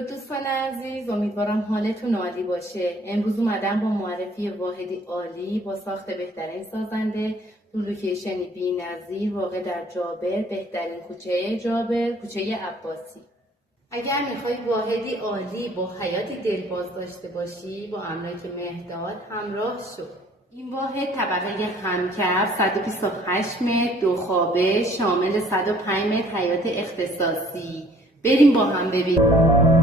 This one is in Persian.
دوستان عزیز، امیدوارم حالتون عالی باشه. امروز اومدم با معرفی واحدی عالی با ساخت بهترین سازنده تو لوکیشنی بی‌نظیر واقع در جابر، بهترین کوچه جابر، کوچه عباسی. اگر میخوای واحدی عالی با حیاتی دلباز داشته باشی با املاک مهرداد همراه شو. این واحد طبقه همکف 128 متر، 2 خوابه، شامل 105 متر حیات اختصاصی. بریم با هم ببینیم.